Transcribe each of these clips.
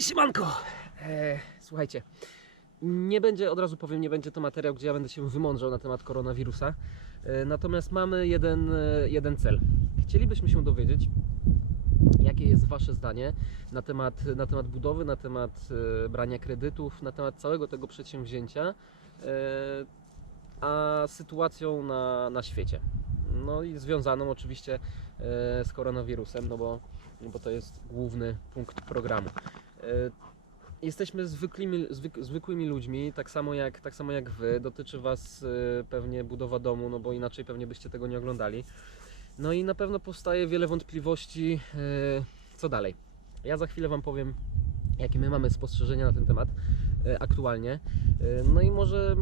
Siemanko! E, słuchajcie, nie będzie, od razu powiem, nie będzie to materiał, gdzie ja będę się wymądrzał na temat koronawirusa. E, natomiast mamy jeden, e, jeden cel. Chcielibyśmy się dowiedzieć, jakie jest Wasze zdanie na temat, na temat budowy, na temat e, brania kredytów, na temat całego tego przedsięwzięcia, e, a sytuacją na, na świecie. No i związaną oczywiście e, z koronawirusem, no bo, no bo to jest główny punkt programu. E, Jesteśmy zwykłymi, zwyk, zwykłymi ludźmi, tak samo, jak, tak samo jak Wy. Dotyczy Was e, pewnie budowa domu, no bo inaczej pewnie byście tego nie oglądali. No i na pewno powstaje wiele wątpliwości, e, co dalej. Ja za chwilę Wam powiem, jakie my mamy spostrzeżenia na ten temat aktualnie. No i może,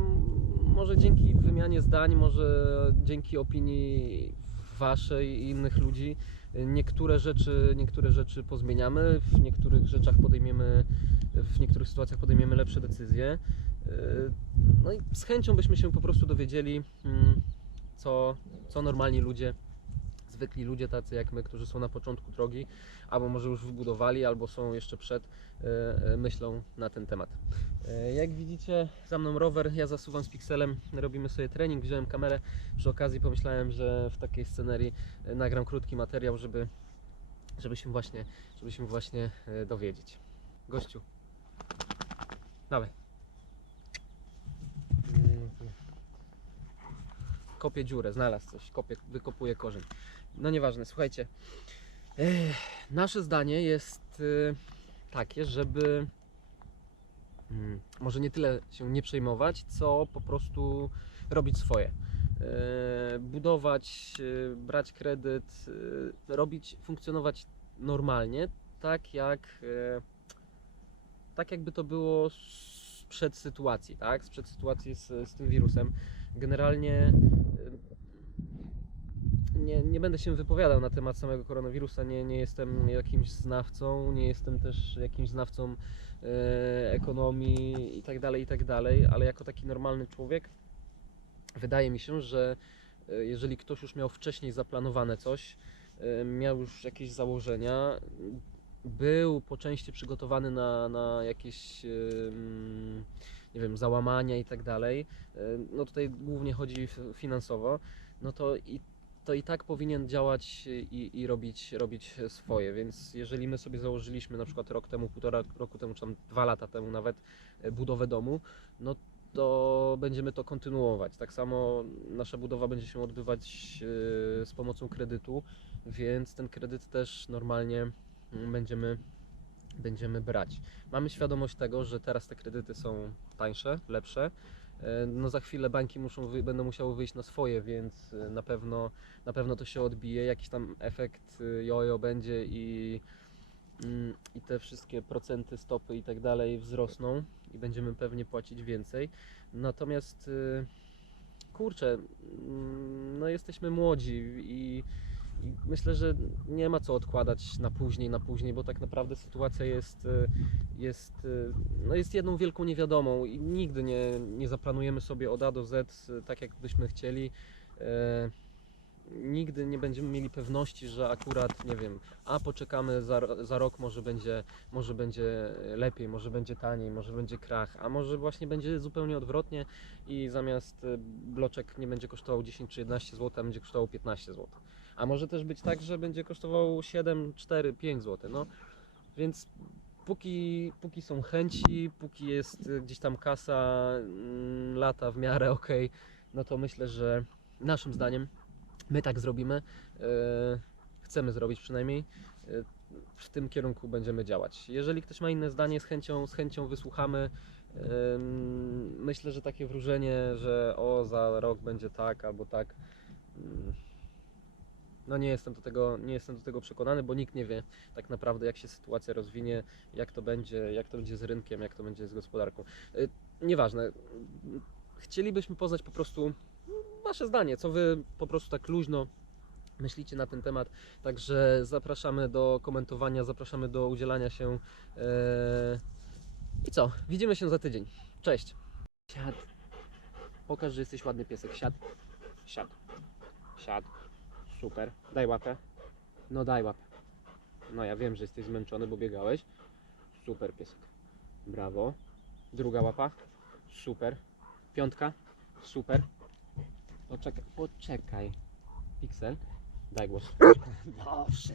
może dzięki wymianie zdań, może dzięki opinii Waszej i innych ludzi, niektóre rzeczy, niektóre rzeczy pozmieniamy, w niektórych rzeczach podejmiemy, w niektórych sytuacjach podejmiemy lepsze decyzje. E, No i z chęcią byśmy się po prostu dowiedzieli, mm, co, co normalni ludzie, zwykli ludzie tacy jak my, którzy są na początku drogi, albo może już wybudowali, albo są jeszcze przed, e, e, myślą na ten temat. E, Jak widzicie, za mną rower, ja zasuwam z pikselem, robimy sobie trening, wziąłem kamerę. Przy okazji pomyślałem, że w takiej scenerii nagram krótki materiał, żeby, żeby się właśnie, żeby się właśnie dowiedzieć. Gościu, dawaj. Kopie dziurę, znalazł coś, kopie, wykopuje korzeń. No nieważne, słuchajcie. Nasze zdanie jest y, takie, żeby mm, może nie tyle się nie przejmować, co po prostu robić swoje. E, budować, e, brać kredyt, robić, funkcjonować normalnie, tak jak tak jakby to było sprzed sytuacji, tak? Sprzed sytuacji z, z tym wirusem. Generalnie nie, nie będę się wypowiadał na temat samego koronawirusa, nie, nie jestem jakimś znawcą, nie jestem też jakimś znawcą e, ekonomii i tak dalej, i tak ale jako taki normalny człowiek wydaje mi się, że e, jeżeli ktoś już miał wcześniej zaplanowane coś, e, miał już jakieś założenia, był po części przygotowany na, na jakieś mm, nie wiem, załamania i tak dalej, e, no tutaj głównie chodzi finansowo, no to i to i tak powinien działać i, i robić, robić swoje. Więc jeżeli my sobie założyliśmy na przykład rok temu, półtora roku temu, czy tam dwa lata temu nawet e, budowę domu, no to będziemy to kontynuować. Tak samo nasza budowa będzie się odbywać e, z pomocą kredytu, więc ten kredyt też normalnie mm, będziemy, będziemy brać. Mamy świadomość tego, że teraz te kredyty są tańsze, lepsze. E, No za chwilę banki muszą będą musiały wyjść na swoje, więc e, na pewno, na pewno to się odbije, jakiś tam efekt e, jojo będzie i, mm, i te wszystkie procenty, stopy i tak dalej wzrosną i będziemy pewnie płacić więcej. Natomiast kurczę, mm, no jesteśmy młodzi i myślę, że nie ma co odkładać na później, na później, bo tak naprawdę sytuacja jest, e, jest, e, no jest jedną wielką niewiadomą i nigdy nie, nie zaplanujemy sobie od A do Z e, tak, jak byśmy chcieli. E, Nigdy nie będziemy mieli pewności, że akurat, nie wiem, a poczekamy za, za rok, może będzie, może będzie lepiej, może będzie taniej, może będzie krach, a może właśnie będzie zupełnie odwrotnie i zamiast bloczek nie będzie kosztował 10 czy 11 zł, a będzie kosztował 15 zł. A może też być tak, że będzie kosztował 7, 4, 5 zł. No, więc póki, póki są chęci, póki jest gdzieś tam kasa, mm, lata w miarę ok, no to myślę, że naszym zdaniem my tak zrobimy. e, Chcemy zrobić przynajmniej. e, W tym kierunku będziemy działać. Jeżeli ktoś ma inne zdanie, z chęcią, z chęcią wysłuchamy. Myślę, że takie wróżenie, że o za rok będzie tak albo tak. No nie jestem do tego, nie jestem do tego przekonany, bo nikt nie wie tak naprawdę jak się sytuacja rozwinie, jak to będzie, jak to będzie z rynkiem, jak to będzie z gospodarką. Y, Nieważne. Chcielibyśmy poznać po prostu Wasze zdanie, co Wy po prostu tak luźno myślicie na ten temat. Także zapraszamy do komentowania, zapraszamy do udzielania się. e, I co? Widzimy się za tydzień. Cześć. Siad. Pokaż, że jesteś ładny piesek. Siad. Siad. Siad. Super. Daj łapę. No daj łapę. No ja wiem, że jesteś zmęczony, bo biegałeś. Super piesek. Brawo. Druga łapa. Super. Piątka. Super. Poczekaj, poczekaj. Pixel. Daj głos. Dobrze.